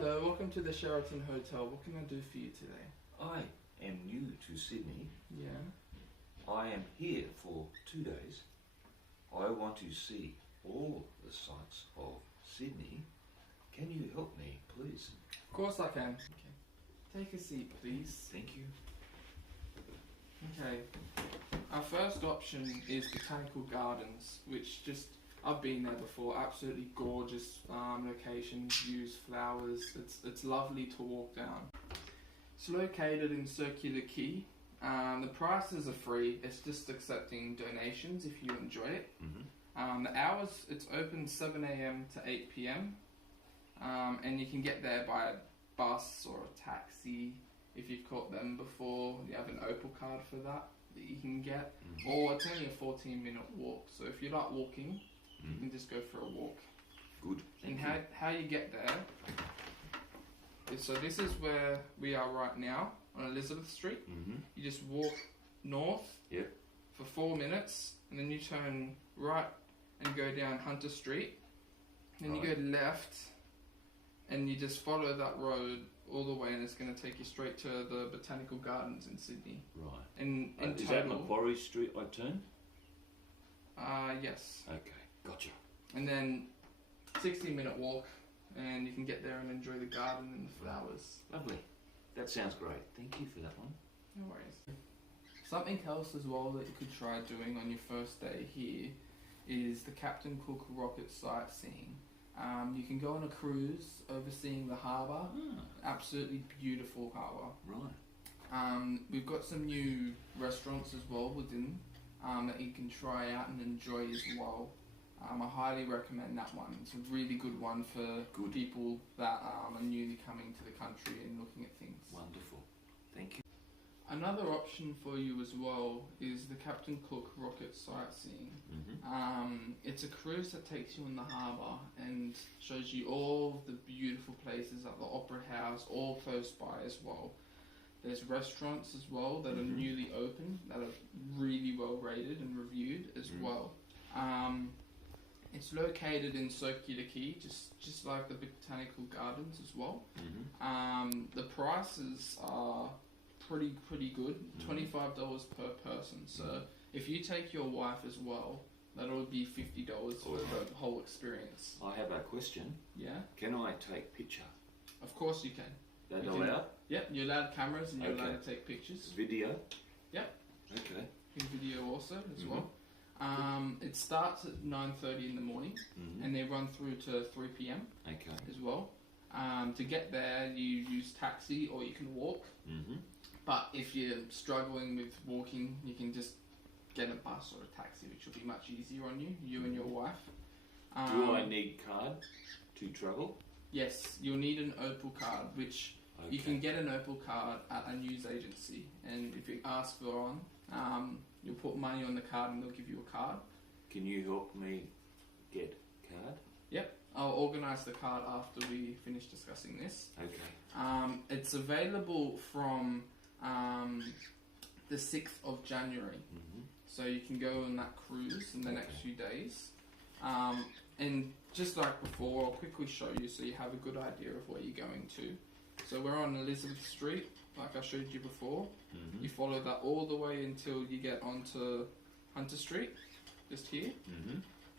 Hello, welcome to the Sheraton Hotel. What can I do for you today? I am new to Sydney. Yeah. I am here for 2 days. I want to see all the sights of Sydney. Can you help me, please? Of course I can. Okay. Take a seat, please. Thank you. Okay. Our first option is Botanical Gardens, which I've been there before. Absolutely gorgeous locations, views, flowers. It's lovely to walk down. It's located in Circular Quay. The prices are free. It's just accepting donations if you enjoy it. The hours, it's open 7 a.m. to 8 p.m. And you can get there by a bus or a taxi if you've caught them before. You have an Opal card for that you can get. Or it's only a 14-minute walk. So if you like walking, you can just go for a walk. Good. And how you get there is, so this is where we are right now on Elizabeth Street. You just walk north for 4 minutes, and then you turn right and go down Hunter Street. Then you go left, and you just follow that road all the way, and it's going to take you straight to the Botanical Gardens in Sydney. Right. In Is total, that Macquarie Street I turn? yes. Okay, gotcha. And then 60-minute walk, and you can get there and enjoy the garden and the flowers. Lovely. That sounds great. Thank you for that one. No worries. Something else as well that you could try doing on your first day here is the Captain Cook Rocket Sightseeing. You can go on a cruise overseeing the harbour. Absolutely beautiful harbour. Right. We've got some new restaurants as well within that you can try out and enjoy as well. I highly recommend that one. It's a really good one for people that are newly coming to the country and looking at things. Wonderful. Thank you. Another option for you as well is the Captain Cook Rocket Sightseeing. It's a cruise that takes you in the harbour and shows you all the beautiful places like the Opera House, all close by as well. There's restaurants as well that are newly open, that are really well rated and reviewed as well. It's located in Circular Quay, just like the Botanical Gardens as well. The prices are pretty good, $25 per person. So if you take your wife as well, that would be $50 for the whole experience. I have a question. Yeah? Can I take picture? Of course you can. That allowed? Yep, you're allowed cameras and you're allowed to take pictures. Video? Yep. Okay. You can video also as well. It starts at 9:30 in the morning and they run through to 3 p.m. As well. To get there, you use taxi or you can walk. But if you're struggling with walking, you can just get a bus or a taxi, which will be much easier on you and your wife. Do I need card to travel? Yes, you'll need an Opal card, which you can get an Opal card at a news agency. And if you ask for one, you'll put money on the card and they'll give you a card. Can you help me get card? Yep, I'll organise the card after we finish discussing this. Okay. It's available from the 6th of January. So you can go on that cruise in the next few days. And just like before, I'll quickly show you so you have a good idea of where you're going to. So we're on Elizabeth Street, like I showed you before. You follow that all the way until you get onto Hunter Street, just here.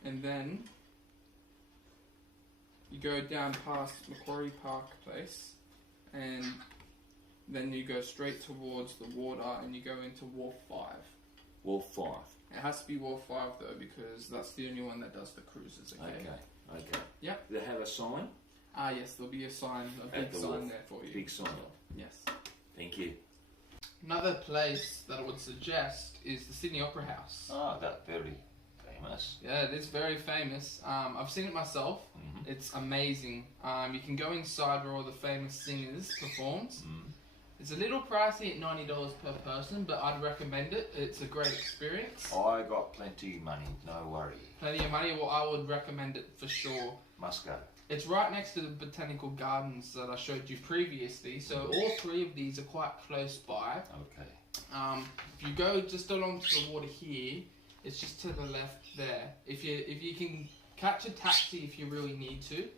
And then you go down past Macquarie Park Place, and then you go straight towards the water and you go into Wharf 5. Wharf 5. It has to be Wharf 5 though, because that's the only one that does the cruises, okay? Okay. Yep. Do they have a sign? Yes, there'll be a sign, a big sign there for you. Big sign. Yes. Thank you. Another place that I would suggest is the Sydney Opera House. Oh, that's very famous. Yeah, it is very famous. I've seen it myself. It's amazing. You can go inside where all the famous singers performed. It's a little pricey at $90 per person, but I'd recommend it. It's a great experience. I got plenty of money, no worry. Plenty of money? Well, I would recommend it for sure. Must go. It's right next to the Botanical Gardens that I showed you previously, so all three of these are quite close by. Okay. If you go just along to the water here, it's just to the left there. If you can catch a taxi if you really need to,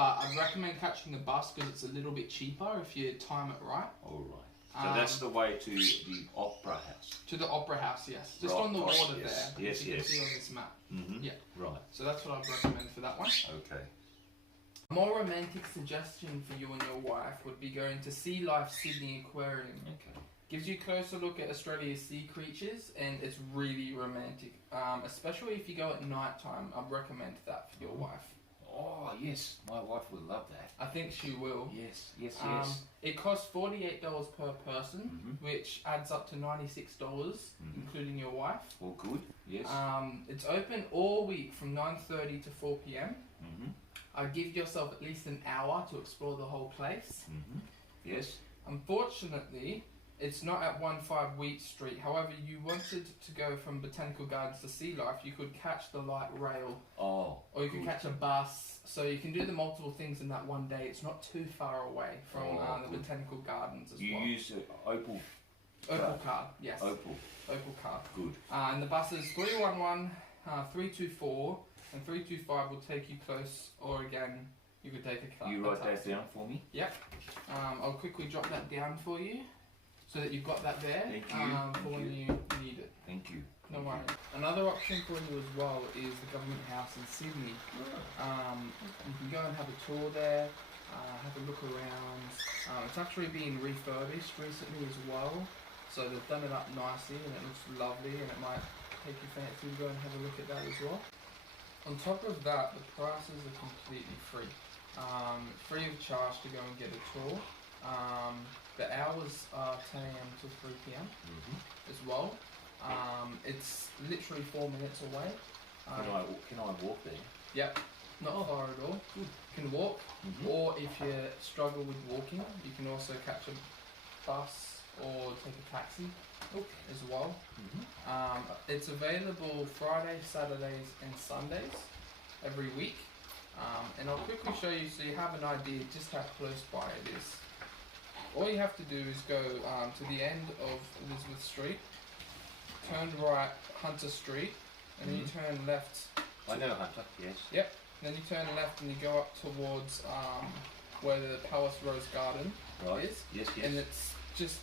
But I'd recommend catching the bus because it's a little bit cheaper if you time it right. All right. So that's the way to the Opera House. To the Opera House, yes. Just Right, on the right, water yes, there. yes, You yes. can see on this map. Mm-hmm. Yeah. Right. So that's what I'd recommend for that one. Okay. A more romantic suggestion for you and your wife would be going to Sea Life Sydney Aquarium. Okay. Gives you a closer look at Australia's sea creatures and it's really romantic. Especially if you go at night time, I'd recommend that for your wife. Oh, yes. My wife would love that. I think she will. Yes, yes, yes. It costs $48 per person, Mhm. which adds up to $96, including your wife. All good. Yes. It's open all week from 9:30 to 4 p.m. Mm-hmm. Give yourself at least an hour to explore the whole place. Mm-hmm. Yes. Unfortunately, it's not at 15 Wheat Street. However, you wanted to go from Botanical Gardens to Sea Life, you could catch the light rail. Oh. Or you could catch a bus. So you can do the multiple things in that one day. It's not too far away from the Botanical Gardens as You well. use Opal. Opal card, yes. Opal. Opal card. Good. And the buses 311, 324, and 325 will take you close, or again, you could take a car. You write that down for me? Yep. I'll quickly drop that down for you, so that you've got that there. Thank you. For when you need it. Thank you. No worries. Another option for you as well is the Government House in Sydney. You can go and have a tour there, have a look around. It's actually been refurbished recently as well, so they've done it up nicely and it looks lovely and it might take your fancy to go and have a look at that as well. On top of that, the prices are completely free. Free of charge to go and get a tour. The hours are 10 a.m. to 3 p.m. As well. It's literally 4 minutes away. Can I walk there? Yep, not far at all. Good. You can walk, or if you struggle with walking, you can also catch a bus or take a taxi as well. It's available Fridays, Saturdays and Sundays every week. And I'll quickly show you so you have an idea just how close by it is. All you have to do is go to the end of Elizabeth Street, turn right Hunter Street, and then you turn left. I know Hunter, yes. Yep. Then you turn left and you go up towards where the Palace Rose Garden is. Yes, yes. And it's just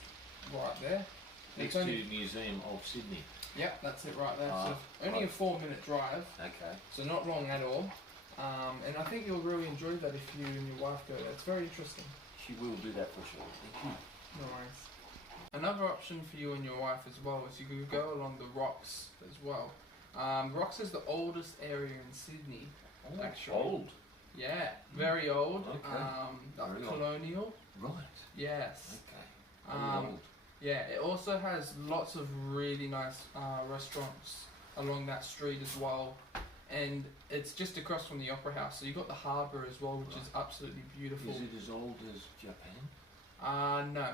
right there. Next to Museum of Sydney. Yep, that's it right there. So only a 4-minute drive. Okay. So not long at all. And I think you'll really enjoy that if you and your wife go there. It's very interesting. She will do that for sure. Thank you. No worries. Another option for you and your wife as well is you could go along the Rocks as well. Rocks is the oldest area in Sydney. Oh, actually. Old. Yeah, very old. Okay. Very colonial. Right. Yes. Okay. Very old. Yeah, it also has lots of really nice restaurants along that street as well. And it's just across from the Opera House. So you've got the harbour as well, which is absolutely beautiful. Is it as old as Japan? No.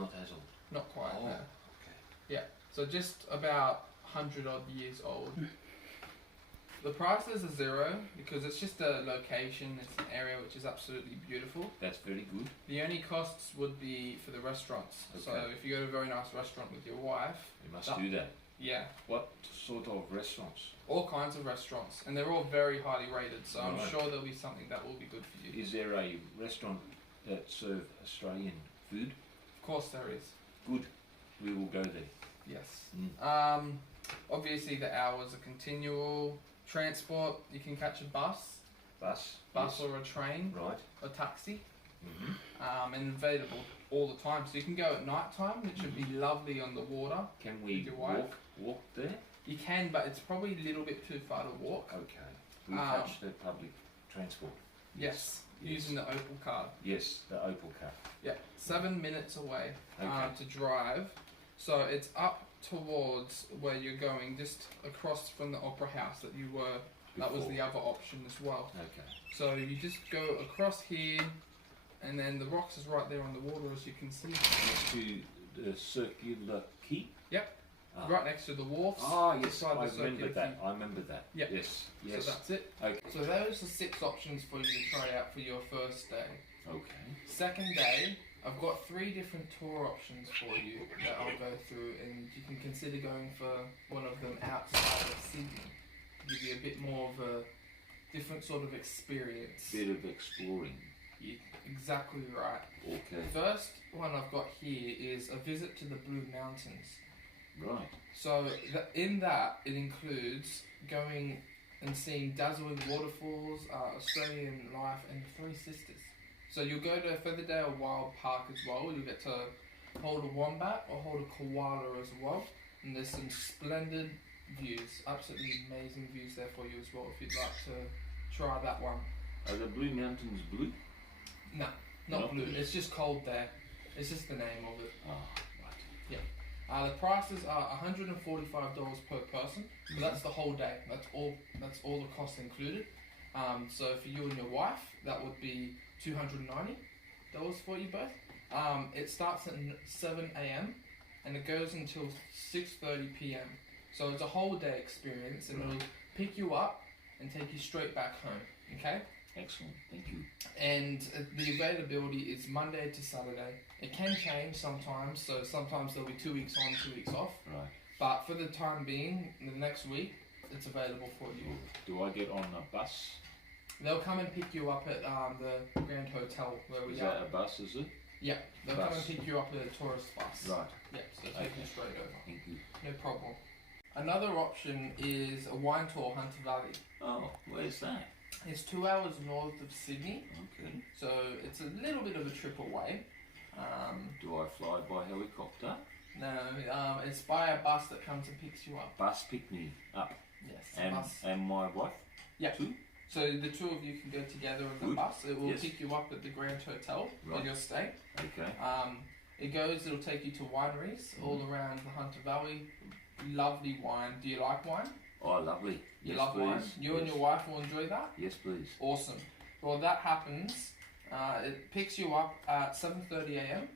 Not as old. Not quite, no. Okay. Yeah, so just about 100 odd years old. The prices are zero because it's just a location, it's an area which is absolutely beautiful. That's very good. The only costs would be for the restaurants. Okay. So if you go to a very nice restaurant with your wife... You must do that. Yeah. What sort of restaurants? All kinds of restaurants, and they're all very highly rated, so I'm Right. sure there'll be something that will be good for you. Is there a restaurant that serve Australian food? Of course there is. Good. We will go there. Yes. Mm. Obviously the hours are continual. Transport, you can catch a bus Bus? Yes. or a train, Right. a taxi, Mm-hmm. and available all the time. So you can go at night time, which would be lovely on the water. Can we With your wife? walk there? You can, but it's probably a little bit too far to walk. Okay. We catch the public transport. Yes, using the Opal card. Yes, the Opal car. Yeah, 7 minutes away Okay. to drive. So it's up towards where you're going, just across from the Opera House that you were. That was the other option as well. Okay. So you just go across here, and then the Rocks is right there on the water, as you can see. Next to the circular quay? Yep. Ah. Right next to the wharfs. Oh, yes, beside the I remember circular that. quay. I remember that. Yep. Yes, yes. So that's it. Okay. So those are 6 options for you to try out for your first day. Okay. Second day, I've got 3 different tour options for you that I'll go through, and you can consider going for one of them outside of Sydney. Give you a bit more of a different sort of experience. Bit of exploring. Exactly right. Okay. First one I've got here is a visit to the Blue Mountains. Right. So in that, it includes going and seeing dazzling waterfalls, Australian life, and Three Sisters. So you'll go to Featherdale Wild Park as well. You'll get to hold a wombat or hold a koala as well. And there's some splendid views, absolutely amazing views there for you as well if you'd like to try that one. Are the Blue Mountains blue? No, not blue. It's just cold there. It's just the name of it. Oh, right. Yeah. The prices are $145 per person. So that's the whole day. That's all the costs included. So for you and your wife, that would be $290 for you both. It starts at 7 a.m. and it goes until 6:30 p.m. So it's a whole day experience, and it'll pick you up and take you straight back home. Okay. Excellent, thank you. And the availability is Monday to Saturday. It can change sometimes, so sometimes there'll be 2 weeks on, 2 weeks off. Right. But for the time being, the next week, it's available for you. Do I get on a bus? They'll come and pick you up at the Grand Hotel where we Is are. that a bus, is it? Yeah, they'll come and pick you up at a tourist bus. Right. Yeah, so take you straight over. Thank you. No problem. Another option is a wine tour, Hunter Valley. Oh, where's that? It's 2 hours north of Sydney, Okay. so it's a little bit of a trip away. Do I fly by helicopter? No, it's by a bus that comes and picks you up. Bus pick me up. Yes, bus. And my wife? Yeah. Too? So the two of you can go together in the Good. bus. It will Yes. pick you up at the Grand Hotel where Right. you'll stay. Okay. It'll take you to wineries all around the Hunter Valley. Lovely wine. Do you like wine? Oh, lovely. You Yes, love please. wine? You and your wife will enjoy that? Yes, please. Awesome. Well, that happens. It picks you up at 7:30 a.m.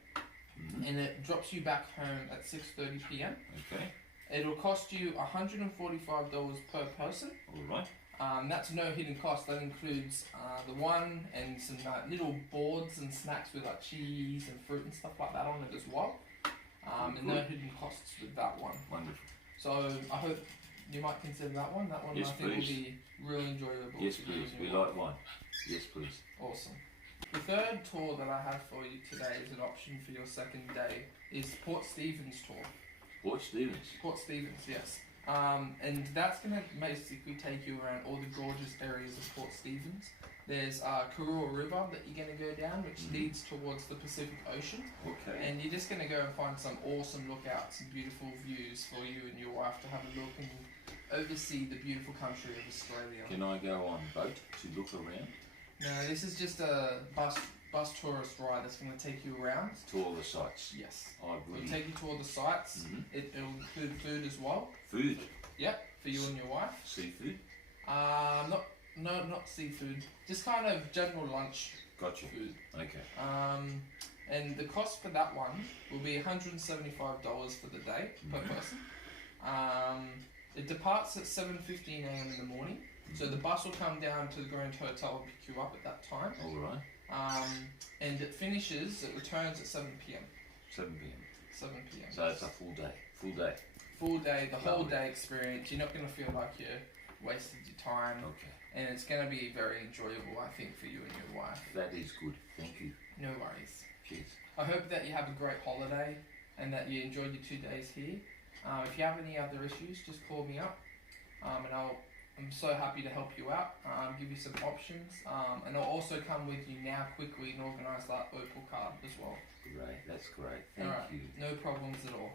And it drops you back home at 6:30 p.m. Okay. It'll cost you $145 per person. All right. That's no hidden cost. That includes the one and some little boards and snacks with like cheese and fruit and stuff like that on it as well. And no hidden costs with that one. Wonderful. So I hope you might consider that one. That one Yes, I think please. will be really enjoyable. Yes, for you please. and We your like wine. Yes, please. Awesome. The third tour that I have for you today is an option for your second day. Is Port Stephens tour. Port Stephens. Port Stephens, yes. And that's going to basically take you around all the gorgeous areas of Port Stephens. There's Karua River that you're going to go down, which leads towards the Pacific Ocean. Okay. And you're just going to go and find some awesome lookouts and beautiful views for you and your wife to have a look and oversee the beautiful country of Australia. Can I go on boat to look around? No, this is just a bus tourist ride that's going to take you around. To all the sites? Yes. I really... It'll take you to all the sites. It'll include food as well. Food? Yep, for you and your wife. Seafood? Not seafood. Just kind of general lunch Gotcha. food. Okay. And the cost for that one will be $175 for the day per person. It departs at 7:15 a.m. in the morning. So the bus will come down to the Grand Hotel and pick you up at that time. All right. And it returns at 7 p.m. 7 p.m. 7 p.m. So it's a full day. Full day. Full day, the whole Lovely. day experience. You're not going to feel like you wasted your time. Okay. And it's going to be very enjoyable, I think, for you and your wife. That is good. Thank you. No worries. Cheers. I hope that you have a great holiday and that you enjoyed your 2 days here. If you have any other issues, just call me up. And I'm so happy to help you out, give you some options, and I'll also come with you now quickly and organise that Opal card as well. Great, that's great. Thank Alright, you. no problems at all.